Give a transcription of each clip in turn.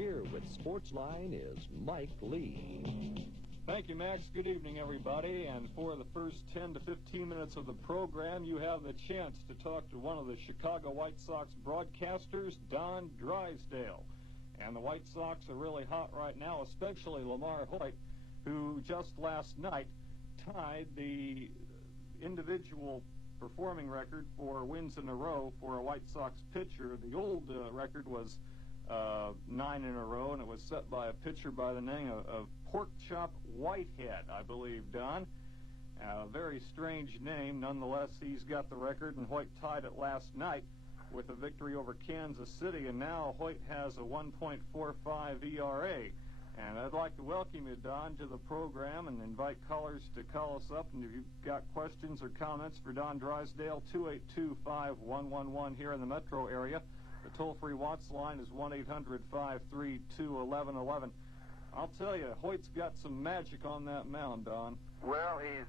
Here with Sportsline is Mike Lee. Thank you, Max. Good evening, everybody. And for the first 10 to 15 minutes of the program, you have the chance to talk to one of the Chicago White Sox broadcasters, Don Drysdale. And the White Sox are really hot right now, especially Lamar Hoyt, who just last night tied the individual performing record for wins in a row for a White Sox pitcher. The old record was 9 in a row, and it was set by a pitcher by the name of Porkchop Whitehead, I believe, Don. A very strange name. Nonetheless, he's got the record, and Hoyt tied it last night with a victory over Kansas City, and now Hoyt has a 1.45 ERA. And I'd like to welcome you, Don, to the program and invite callers to call us up. And if you've got questions or comments for Don Drysdale, 282-5111 here in the metro area. The toll-free Watts line is 1-800-532-1111. I'll tell you, Hoyt's got some magic on that mound, Don. Well, he's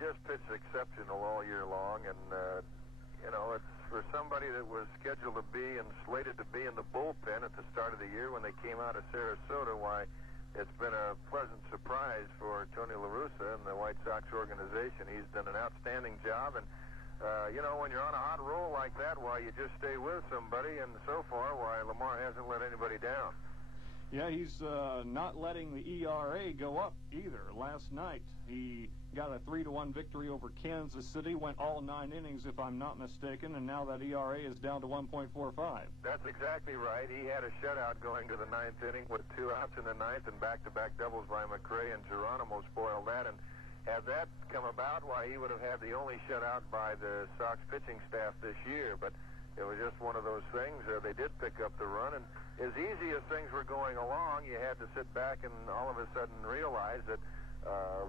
just pitched exceptional all year long, and, you know, it's for somebody that was scheduled to be and slated to be in the bullpen at the start of the year when they came out of Sarasota. Why, it's been a pleasant surprise for Tony La Russa and the White Sox organization. He's done an outstanding job, and you know, when you're on a hot roll like that, why, you just stay with somebody, and so far, why, Lamar hasn't let anybody down. Yeah, he's not letting the ERA go up either. Last night, he got a 3-1 victory over Kansas City, went all 9 innings, if I'm not mistaken, and now that ERA is down to 1.45. That's exactly right. He had a shutout going to the 9th inning with 2 outs in the 9th, and back-to-back doubles by McRae and Geronimo spoiled that, and had that come about, why, he would have had the only shutout by the Sox pitching staff this year, but it was just one of those things. They did pick up the run, and as easy as things were going along, you had to sit back and all of a sudden realize that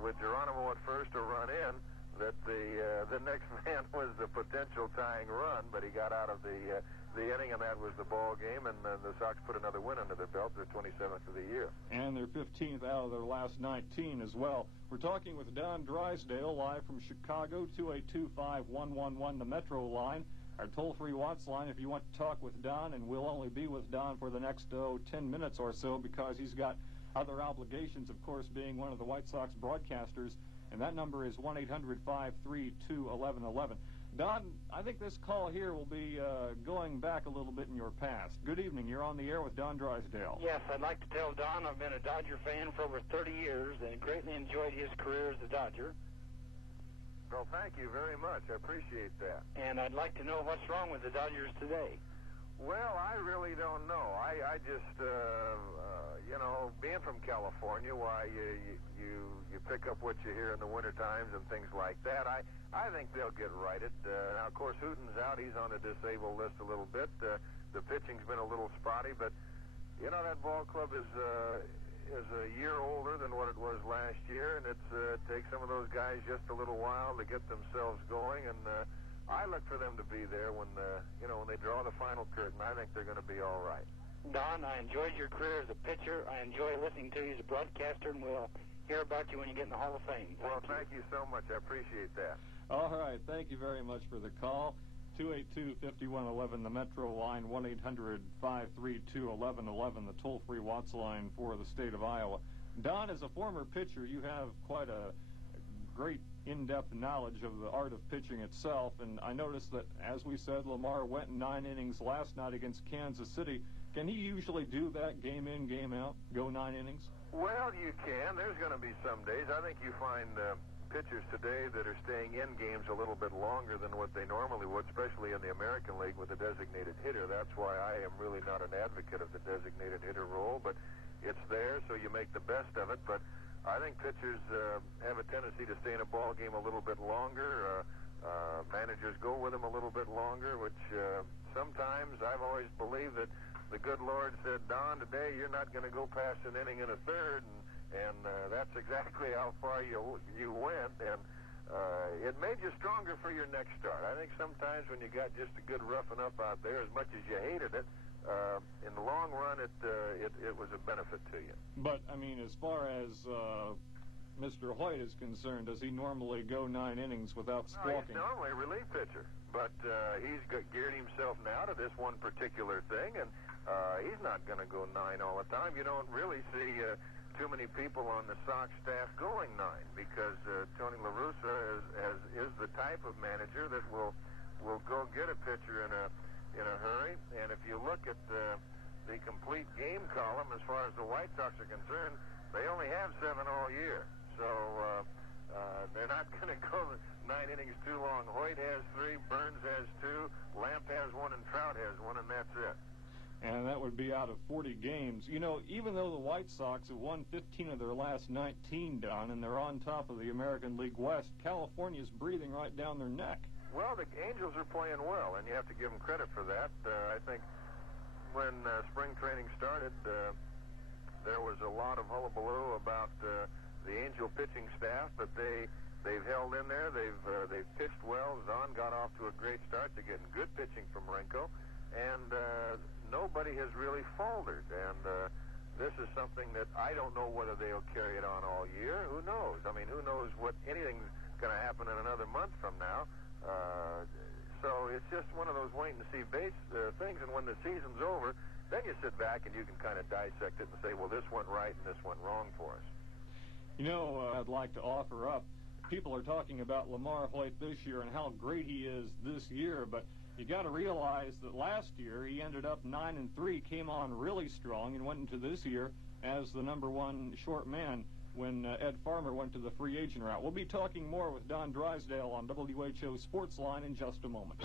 with Geronimo at first a run in, that the next man was the potential tying run, but he got out of the inning, and that was the ball game, and the Sox put another win under their belt, their 27th of the year. And their 15th out of their last 19 as well. We're talking with Don Drysdale live from Chicago, 282-5111, the Metro line. Our toll-free Watts line, if you want to talk with Don, and we'll only be with Don for the next 10 minutes or so because he's got other obligations, of course, being one of the White Sox broadcasters, and that number is 1-800-532-1111. Don, I think this call here will be going back a little bit in your past. Good evening. You're on the air with Don Drysdale. Yes, I'd like to tell Don I've been a Dodger fan for over 30 years and greatly enjoyed his career as a Dodger. Well, thank you very much. I appreciate that. And I'd like to know what's wrong with the Dodgers today. Well, I really don't know. I just, you know, being from California, why, you pick up what you hear in the winter times and things like that. I think they'll get righted. Now, of course, Hooten's out. He's on the disabled list a little bit. The pitching's been a little spotty, but, you know, that ball club is a year older than what it was last year, and it takes some of those guys just a little while to get themselves going, and I look for them to be there when you know, when they draw the final curtain. I think they're going to be all right. Don, I enjoyed your career as a pitcher. I enjoy listening to you as a broadcaster, and we'll hear about you when you get in the Hall of Fame. Thank you so much. I appreciate that. All right. Thank you very much for the call. 282-5111, the Metro line, 1-800-532-1111, the toll-free Watts line for the state of Iowa. Don, as a former pitcher, you have quite a great in-depth knowledge of the art of pitching itself, and I noticed that, as we said, Lamar went 9 innings last night against Kansas City. Can he usually do that game in, game out, go 9 innings? Well, you can. There's going to be some days. I think you find pitchers today that are staying in games a little bit longer than what they normally would, especially in the American League with a designated hitter. That's why I am really not an advocate of the designated hitter role, but it's there, so you make the best of it. But I think pitchers have a tendency to stay in a ball game a little bit longer. Managers go with them a little bit longer, which sometimes I've always believed that the good Lord said, Don, today you're not going to go past an inning and a third, and that's exactly how far you went, and it made you stronger for your next start. I think sometimes when you got just a good roughing up out there, as much as you hated it, in the long run, it was a benefit to you. But, I mean, as far as Mr. Hoyt is concerned, does he normally go 9 innings without squawking? No, he's normally a relief pitcher, but he's geared himself now to this one particular thing, and He's not going to go 9 all the time. You don't really see too many people on the Sox staff going 9 because Tony La Russa is the type of manager that will go get a pitcher in a hurry. And if you look at the complete game column as far as the White Sox are concerned, they only have 7 all year. So they're not going to go 9 innings too long. Hoyt has 3, Burns has 2, Lamp has 1, and Trout has 1, and that's it. And that would be out of 40 games. You know, even though the White Sox have won 15 of their last 19, Don, and they're on top of the American League West, California's breathing right down their neck. Well, the Angels are playing well, and you have to give them credit for that. I think when spring training started, there was a lot of hullabaloo about the Angel pitching staff, but they've held in there. They've pitched well. Zahn got off to a great start. They're getting good pitching from Renko, and nobody has really faltered. And this is something that I don't know whether they'll carry it on all year. Who knows? I mean, who knows what anything's going to happen in another month from now. So it's just one of those wait-and-see things, and when the season's over, then you sit back and you can kind of dissect it and say, well, this went right and this went wrong for us. You know, I'd like to offer up, people are talking about Lamar Hoyt this year and how great he is this year, but you got to realize that last year he ended up 9-3, came on really strong, and went into this year as the #1 short man when Ed Farmer went to the free agent route. We'll be talking more with Don Drysdale on WHO Sports Line in just a moment.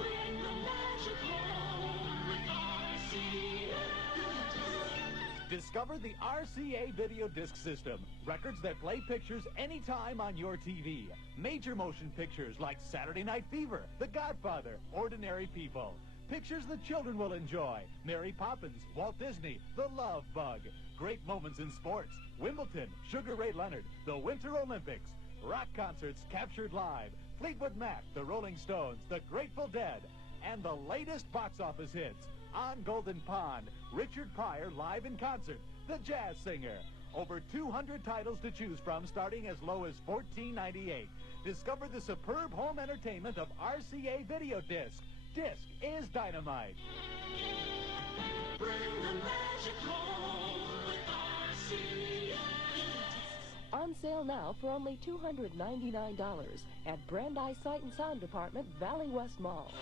Discover the RCA Video Disc System. Records that play pictures anytime on your TV. Major motion pictures like Saturday Night Fever, The Godfather, Ordinary People. Pictures the children will enjoy. Mary Poppins, Walt Disney, The Love Bug. Great moments in sports. Wimbledon, Sugar Ray Leonard, the Winter Olympics. Rock concerts captured live. Fleetwood Mac, the Rolling Stones, the Grateful Dead. And the latest box office hits. On Golden Pond, Richard Pryor live in concert, The Jazz Singer. Over 200 titles to choose from starting as low as $14.98. Discover the superb home entertainment of RCA Video Disc. Disc is dynamite. Bring the magic home with RCA. On sale now for only $299 at Brandeis Sight and Sound Department, Valley West Mall.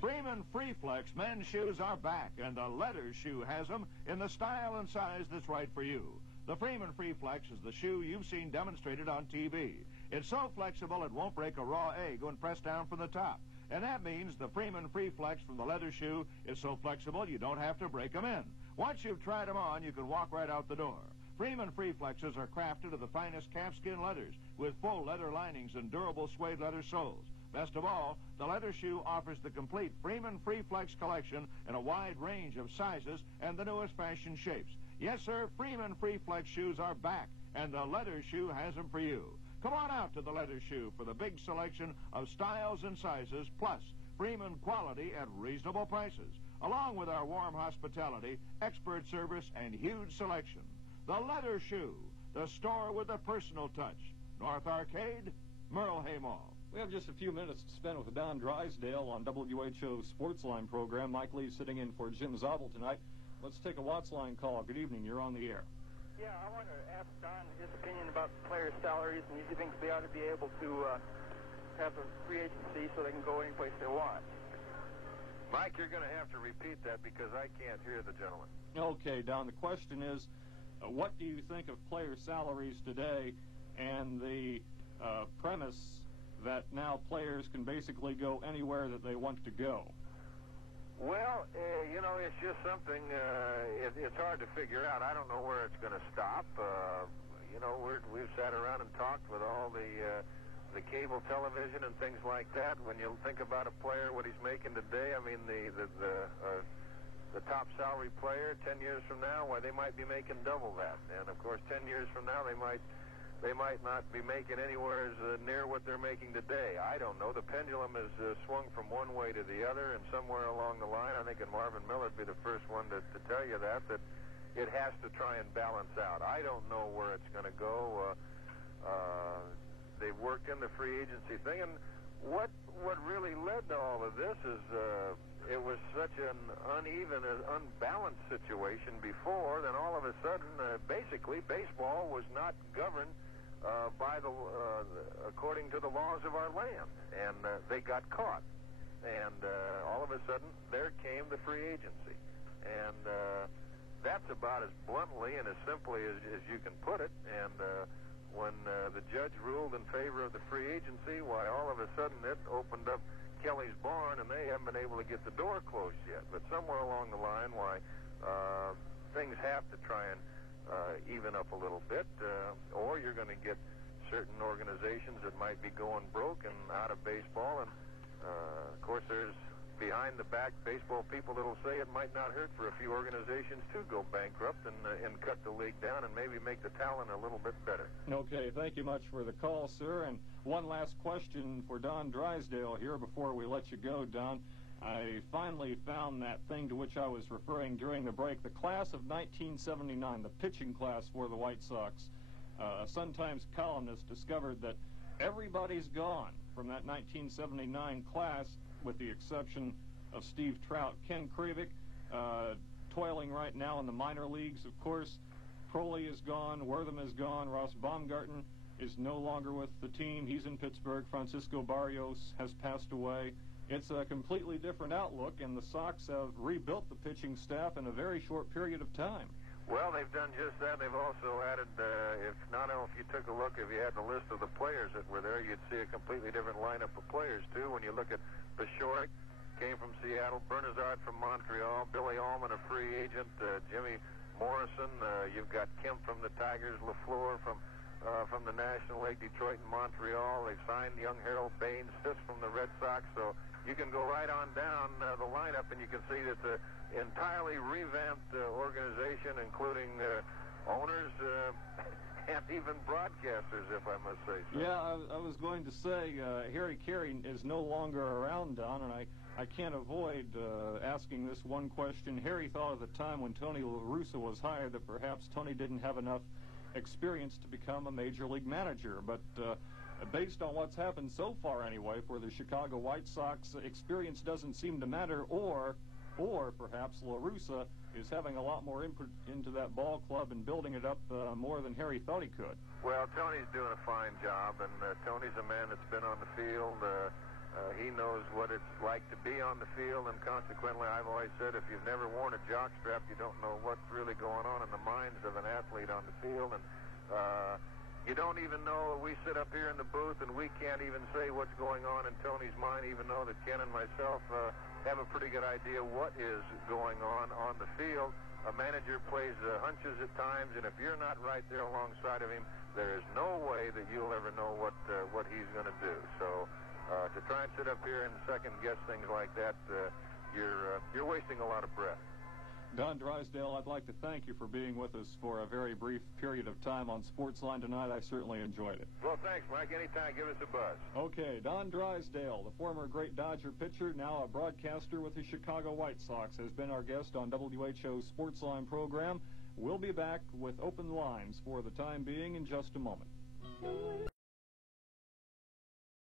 Freeman Freeflex men's shoes are back, and the leather shoe has them in the style and size that's right for you. The Freeman Freeflex is the shoe you've seen demonstrated on TV. It's so flexible it won't break a raw egg when pressed down from the top. And that means the Freeman Freeflex from the leather shoe is so flexible you don't have to break them in. Once you've tried them on, you can walk right out the door. Freeman Freeflexes are crafted of the finest calfskin leathers with full leather linings and durable suede leather soles. Best of all, the leather shoe offers the complete Freeman Freeflex collection in a wide range of sizes and the newest fashion shapes. Yes, sir, Freeman Freeflex shoes are back, and the leather shoe has them for you. Come on out to the leather shoe for the big selection of styles and sizes, plus Freeman quality at reasonable prices, along with our warm hospitality, expert service, and huge selection. The leather shoe, the store with a personal touch. North Arcade, Merle Hay Mall. We have just a few minutes to spend with Don Drysdale on WHO Sports Line program. Mike Lee sitting in for Jim Zabel tonight. Let's take a Watts Line call. Good evening. You're on the air. Yeah, I want to ask Don his opinion about players' salaries, and he thinks they ought to be able to have a free agency so they can go any place they want. Mike, you're going to have to repeat that because I can't hear the gentleman. Okay, Don, the question is, what do you think of player salaries today and the premise that now players can basically go anywhere that they want to go? Well, you know, it's just something, it's hard to figure out. I don't know where it's going to stop. You know, we've sat around and talked with all the cable television and things like that. When you think about a player, what he's making today, I mean, the top salary player 10 years from now, why, they might be making double that. And, of course, 10 years from now, they might not be making anywhere as near what they're making today. I don't know. The pendulum has swung from one way to the other, and somewhere along the line, I think, and Marvin Miller would be the first one to tell you that it has to try and balance out. I don't know where it's going to go. They've worked in the free agency thing, and what really led to all of this is it was such an uneven, unbalanced situation before, then all of a sudden, basically, baseball was not governed by according to the laws of our land, and they got caught. And all of a sudden, there came the free agency. And that's about as bluntly and as simply as you can put it. And when the judge ruled in favor of the free agency, why, all of a sudden it opened up Kelly's barn, and they haven't been able to get the door closed yet. But somewhere along the line, why, things have to try and even up a little bit, or you're going to get certain organizations that might be going broke and out of baseball. And of course, there's behind the back baseball people that'll say it might not hurt for a few organizations to go bankrupt and cut the league down and maybe make the talent a little bit better. Okay, thank you much for the call, sir. And one last question for Don Drysdale here before we let you go, Don. I finally found that thing to which I was referring during the break, the class of 1979, the pitching class for the White Sox. A Sun-Times columnist discovered that everybody's gone from that 1979 class, with the exception of Steve Trout. Ken Krivik, toiling right now in the minor leagues, of course. Crowley is gone. Wortham is gone. Ross Baumgarten is no longer with the team. He's in Pittsburgh. Francisco Barrios has passed away. It's a completely different outlook, and the Sox have rebuilt the pitching staff in a very short period of time. Well, they've done just that. They've also added, if you took a look, if you had the list of the players that were there, you'd see a completely different lineup of players, too. When you look at Paciorek, came from Seattle, Bernazard from Montreal, Billy Allman, a free agent, Jimmy Morrison, you've got Kemp from the Tigers, LaFleur from the National League, Detroit and Montreal. They've signed young Harold Baines, Fisk from the Red Sox. So you can go right on down the lineup, and you can see that the entirely revamped organization, including owners and even broadcasters, if I must say so. Yeah, I was going to say Harry Carey is no longer around, Don, and I can't avoid asking this one question. Harry thought at the time when Tony La Russa was hired that perhaps Tony didn't have enough experience to become a major league manager, but based on what's happened so far anyway for the Chicago White Sox, experience doesn't seem to matter, or perhaps La Russa is having a lot more input into that ball club and building it up more than Harry thought he could. Well, Tony's doing a fine job, and Tony's a man that's been on the field. He knows what it's like to be on the field, and consequently, I've always said, if you've never worn a jockstrap, you don't know what's really going on in the minds of an athlete on the field. And you don't even know, we sit up here in the booth, and we can't even say what's going on in Tony's mind, even though that Ken and myself have a pretty good idea what is going on the field. A manager plays hunches at times, and if you're not right there alongside of him, there is no way that you'll ever know what he's going to do. So to try and sit up here and second-guess things like that, you're wasting a lot of breath. Don Drysdale, I'd like to thank you for being with us for a very brief period of time on Sportsline tonight. I certainly enjoyed it. Well, thanks, Mike. Anytime, give us a buzz. Okay, Don Drysdale, the former great Dodger pitcher, now a broadcaster with the Chicago White Sox, has been our guest on WHO's Sportsline program. We'll be back with open lines for the time being in just a moment.